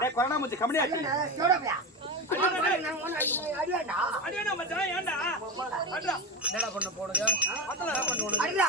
டேய் கொரோனா மூஞ்சி கம்பெனி ஆச்சு அடியாடா மச்சான் ஏன்டா? அடடா. என்னடா பண்ண அடிடா.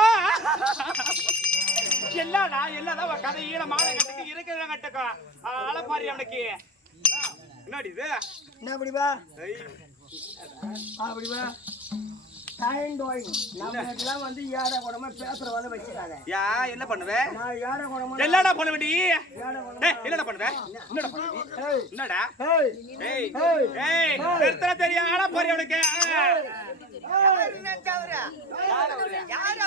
என்னடா என்னடா உன் கதை? ஈர மாலை கட்டுக்கு. இருக்கிற கட்டுக்கோ அலப்பாரி அவனுக்கு என்னடி இது? என்ன அப்படிவா அப்படிவா வந்து ஏழை குடமா பேசுற யா என்ன பண்ணுவ? நான் ஏழை குடமா என்னடா பண்ண வேண்டி என்னடா பண்ணுவ? என்னடா என்னடா ஏய் ஏய் நிறுத்தல தெரியும் அலப்பாரி அவனுக்கு ஆ. யார் நினைச்சவரு? யார் அவரு? யார்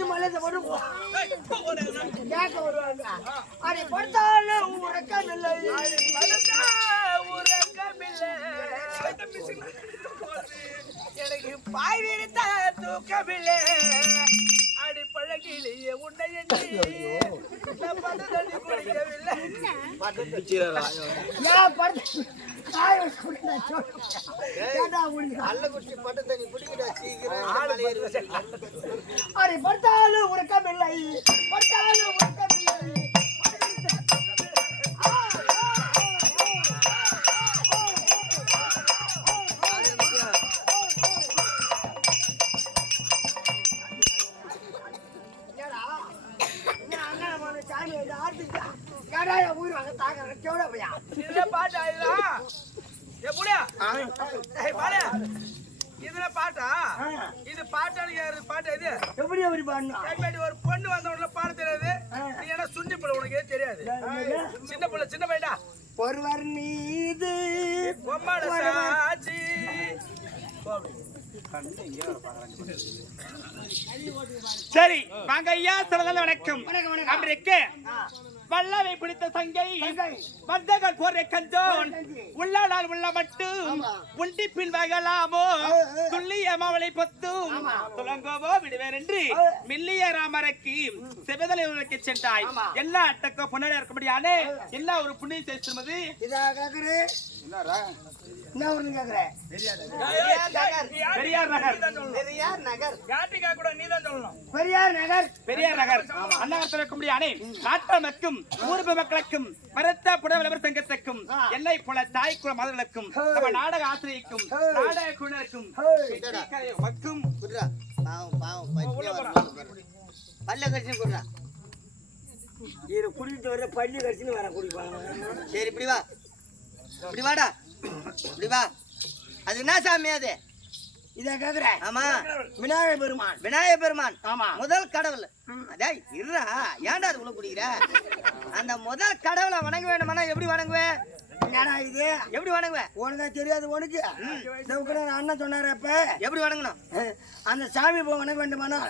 வந்து மலையத்தை போட்டு கேட்க வருவாங்க படுத்தாலும் எனக்கு பாய் விரித்த தூக்கமில்லை. அடி பழகிலேயே உன்னை எண்ணி. நான் படுதடி பொம்மாட சாச்சி சரி வாங்க ஐயா சிறந்த வணக்கம். வணக்கம், வணக்கம். அன்றைக்கு வல்லவை பிடித்த சங்கை. வந்தகள் போரை கண்டோன். சங்கை. உள்ளானால் உள்ள மட்டும். உண்டி பின் வகலாமோ. துல்லிய மாவளை பத்தும். துலங்கோவோ விடுவேன் என்று. மில்லிய ராமரைக்கு செவதலை உனக்கு சென்றாய். எல்லா அட்டக்கோ புன்னடி இருக்கும்படியானே. எல்லா ஒரு புண்ணிய செய்து இதா கேக்குறேன் என்ன ஊருன்னு கேக்குறேன் பெரியார் நகர். பெரியார் நகர். பெரியார் நகர். பெரியார் நகர். அன்னகரத்தில் இருக்கும்படியானே. நாட்டு ஊர்பு மக்களுக்கும் மரத்த புடவலவர் சங்கத்துக்கும். எல்லை போல தாய் குல மதர்களுக்கும். நம்ம நாடக ஆசிரியருக்கும் ஹே. நாடக. வெற்றிக்கரை மக்கும் பல்ல கொடுறா. இதை குடிச்சிட்டு வர பள்ளி கடிச்சுன்னு வர குடிப்பாங்க சரி இப்படி வா. இப்படி வாடா. இப்படி வா. அது என்ன சாமி அது? இதை கேக்குறேன் ஆமா. விநாயகர் பெருமான். ஆமா. முதல் கடவுள். அதே இருடா. ஏன்டா அது உள்ள குடிக்கிற? அந்த முதல் கடவுளை வணங்க வேண்டுமானா எப்படி வணங்குவேன் என்னடா இது? எப்படி வணங்குவேன் உனக்கு தெரியாது உனக்கு. அண்ணன் சொன்னாரு அப்ப. எப்படி வணங்கணும்? அந்த சாமி வணங்க வேண்டுமானா?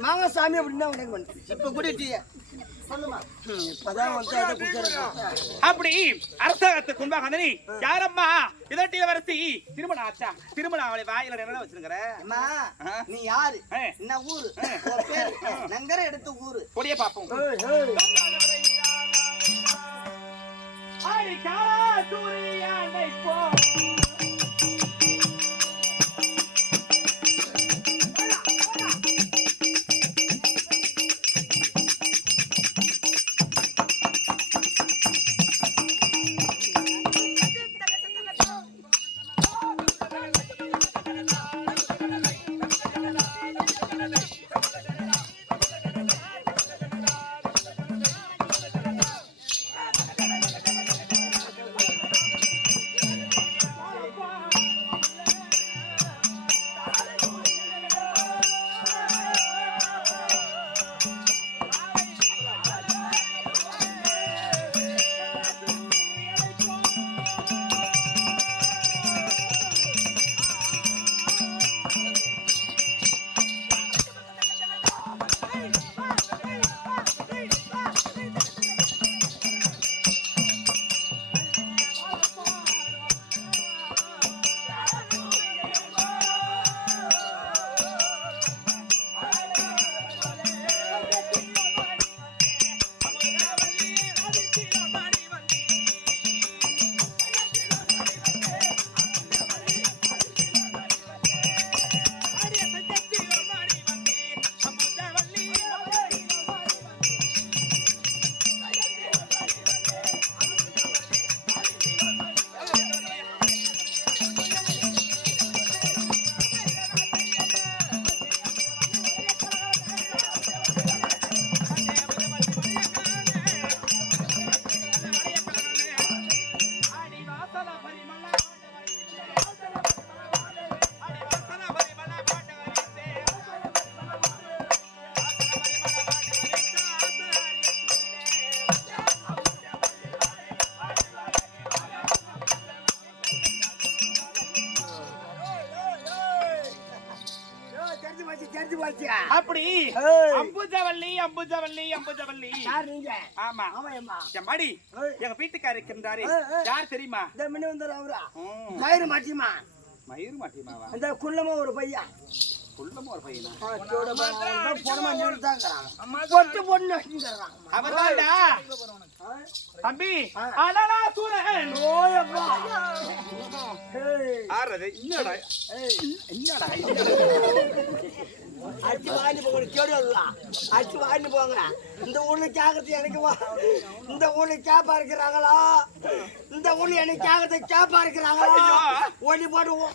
மாமா சாமி அப்படின்னா வணங்க வேண்டும் இப்ப குடிட்டிய அப்படி அரசாங்கத்து கும்பகந்தனி யாரம்மா இதட்டி இளவரசி திருமணம் ஆச்சா? திருமணம் அவளை வாயில என்ன வச்சிருக்கிற? அம்மா. நீ யாரு. என்ன ஊரு? உன் பேரு. நங்கர எடுத்த ஊரு. கொடிய பாப்போம். அடி காலா சூரியானை போ. அம்புஜவல்லி அம்புஜவல்லி அம்புஜவல்லி. யார் நீங்க. ஆமா. ஆமா அம்மா. எம்மாடி ஏய். எங்க வீட்டுக்காரர் இருக்கின்றாரு. யார் தெரியுமா? இந்த முன்ன வந்தாரு அவரா மயிறு மாட்டிமா? மயிர் மாட்டியமாவா அந்த குள்ளமா ஒரு பையன். தம்பி அடடா சூரன். ஓயப்பா. ஆறது என்னடா என்னடா? அடிச்சு வாங்கி போங்க கேடு வரலாம் அடிச்சு வாங்கி போங்க. இந்த ஊர்ல கேக்குறது எனக்கு வா இந்த ஊர்ல கேப்பா இருக்கிறாங்களா? இந்த ஊர்ல எனக்கு கேக்குறது கேப்பா இருக்கிறாங்களா? ஒண்ணி போடுவோம்.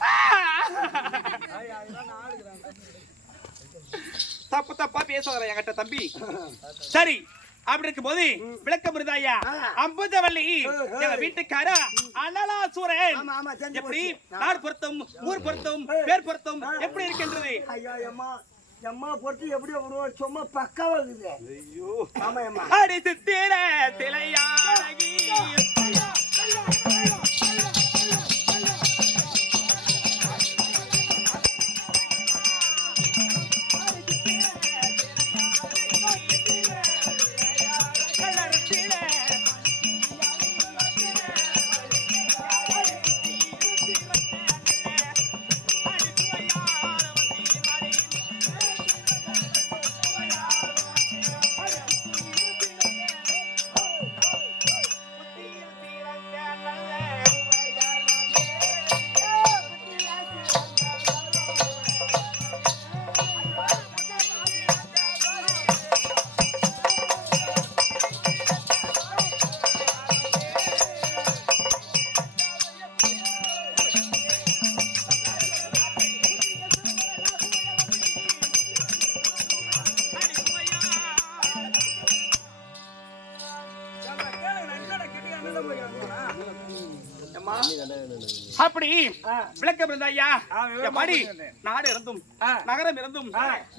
தப்பு தப்பா பேசுவாங்க என்கிட்ட தம்பி. சரி அப்படி இருக்கும்போது. அம்புஜவல்லி ஆ, ஆ. எங்க வீட்டுக்காரா ஆமா தெரிஞ்சு எப்படி. நாடு பொருத்தம் ஊர் பொருத்தம் பேர் பொருத்தம் எப்படி இருக்கின்றது? அம்மா பொறுத்து எப்படி விடுவோம். சும்மா பக்காவா இருக்குது. ஐயோ. ஆமா அம்மா அடி சித்திர அப்படி விளக்கம் இருந்தா ஐயா. சொல்லுங்க. நாடு இருந்தும். நகரம் இருந்தும்.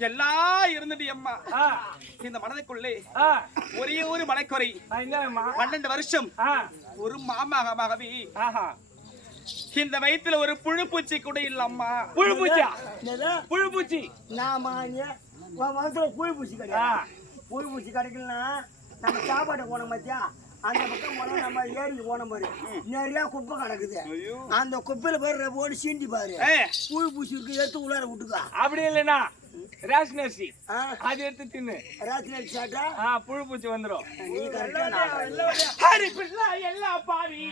எல்லாம் இருந்துட்டு அம்மா. இந்த மனதுக்குள்ளே ஒரே ஒரு மலைக்குறை? பன்னெண்டு வருஷம் ஒரு மாமாகமாகவே ஆஹா. இந்த வயித்துல ஒரு புழுப்பூச்சி கூட இல்லம்மா புழு பூச்சியா என்னது? புழு பூச்சி நாம இங்க உன் வகுத்துல புழு பூச்சி ஆ, கிடையாது புழு பூச்சி கிடைக்கலன்னா நம்ம சாப்பாடு போனோம் மத்தியா அந்த பக்கம் போனா நம்ம ஏரிக்கு போன பாரு நிறைய குப்பை கிடக்குது. அந்த குப்பையில போய் போட்டு சீண்டி பாரு. புழு பூச்சி இருக்கு எடுத்து உள்ளார விட்டுக்கா. அப்படி இல்லைன்னா ரேஷன் அரிசி அது எடுத்து தின்னு. ரேஷன் அரிசி சாப்பிட்டா ஆ, புழு பூச்சி வந்துரும். நீ கரெக்டா நான் correct. ஹரி பிள்ளை எல்லா பாவி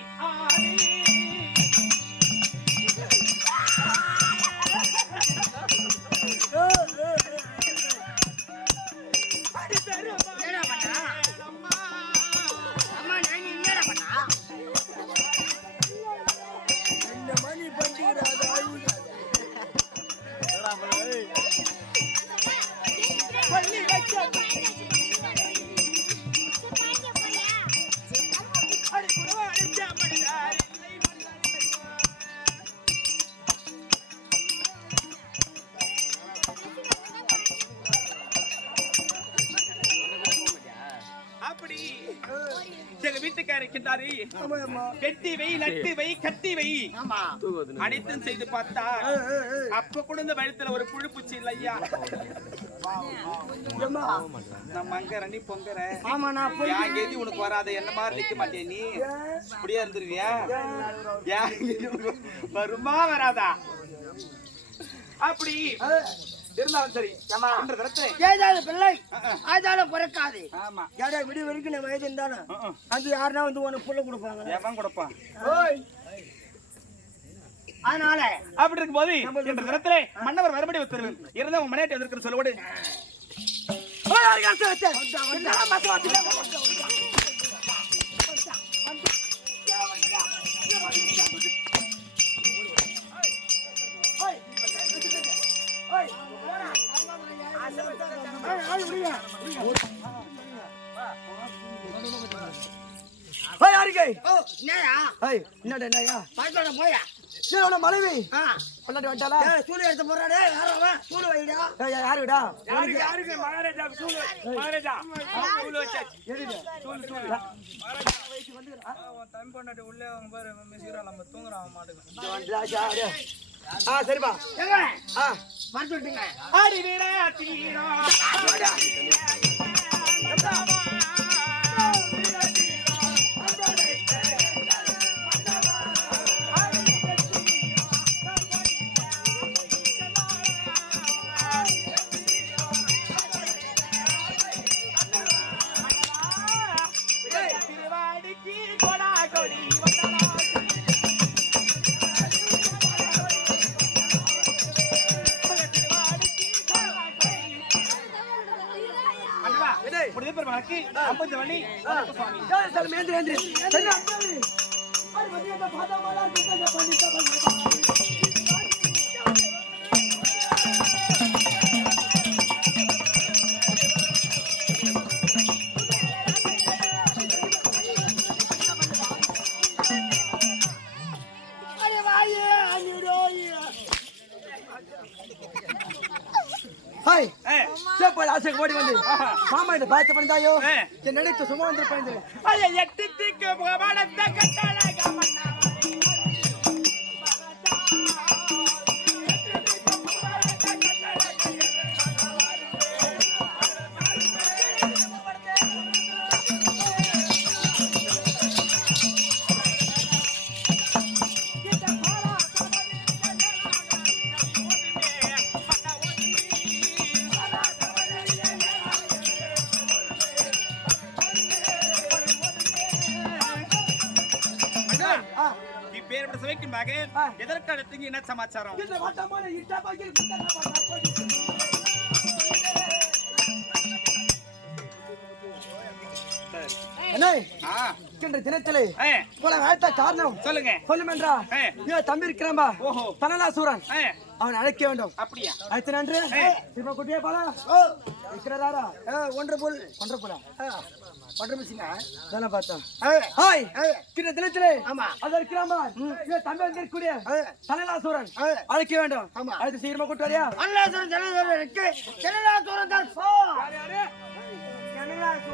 இருக்கின்றாரு ஆமா ஆமா கெட்டி வை நட்டு வை கட்டி வை. அனைத்தும் செய்து பார்த்தா அப்ப கூட இந்த வயித்துல ஒரு புழுப்பூச்சி இல்லையா ஏம்மா, நம்ம அங்க ரணி பொங்கற. ஆமா நான் போய் என் கேதி உனக்கு வராத? என்ன மாதிரி நிக்க மாட்டே நீ? இப்படியே இருந்துருவியா? என் கேதி உனக்கு வருமா வராதா? அப்படி. இருந்தாலும் சரி என்ற தரத்தை ஏதாவது பிள்ளை ஆதாரம் பிறக்காது. ஆமா. ஏடா விடி வரைக்கும் வயது இருந்தாலும். அது யாருன்னா வந்து உனக்கு புள்ள கொடுப்பாங்க. எவன் கொடுப்பான். அதனால அப்படி இருக்கும்போது என்ற தரத்திலே மன்னவர் மறுபடியும் உத்தரவு இருந்த உன் மனையாட்டி வந்திருக்கிற சொல்லோடு ஓ என்னயா? ஏய் என்னடா என்னயா? பாத்தோட போயா சீரோட மனைவி. ஆ. கொண்டாட்டி வந்துட்டாளா? ஏய், சூடு எடுத்து போறாடே யாரவா சூடு வைடா? ஏய் யாருடா யாருக்கு யாருக்கு மகாராஜா. சூழ் மகாராஜா. சூழ் வச்சாச்சு எதுக்கு சூழ் சூழ் ஆ சரிப்பா. ஏங்க ஆ. தீரா. ஐம்பது வள்ளி வணக்கம் சுவாமி ஏய் சார் மேந்திரி மேந்திரி ஏ. தினத்திலே ஏ, போல அழைத்த காரணம் சொல்லுங்க சொல்லும் என்றா ஏ. ஏ தம்பி இருக்கிறாம்பா தனலாசூரன் அவன் அழைக்க வேண்டும் அப்படியா அடுத்த நன்று குட்டியே பாலா புல். போல? மிஷிங்க தானே பார்த்தோம். ஹாய். கிட்ட தினத்திலே ஆமா. அது இருக்கிறாமா வந்திருக்கக்கூடிய ஏ, தனலாசூரன். அழைக்க வேண்டும். ஆமா. அடுத்து சீக்கிரமா கூட்டு வரியா? அண்ணாசுரன் ஜனநாதன் இருக்கு ஜனநாதன் தான் போ ஜனநாதன்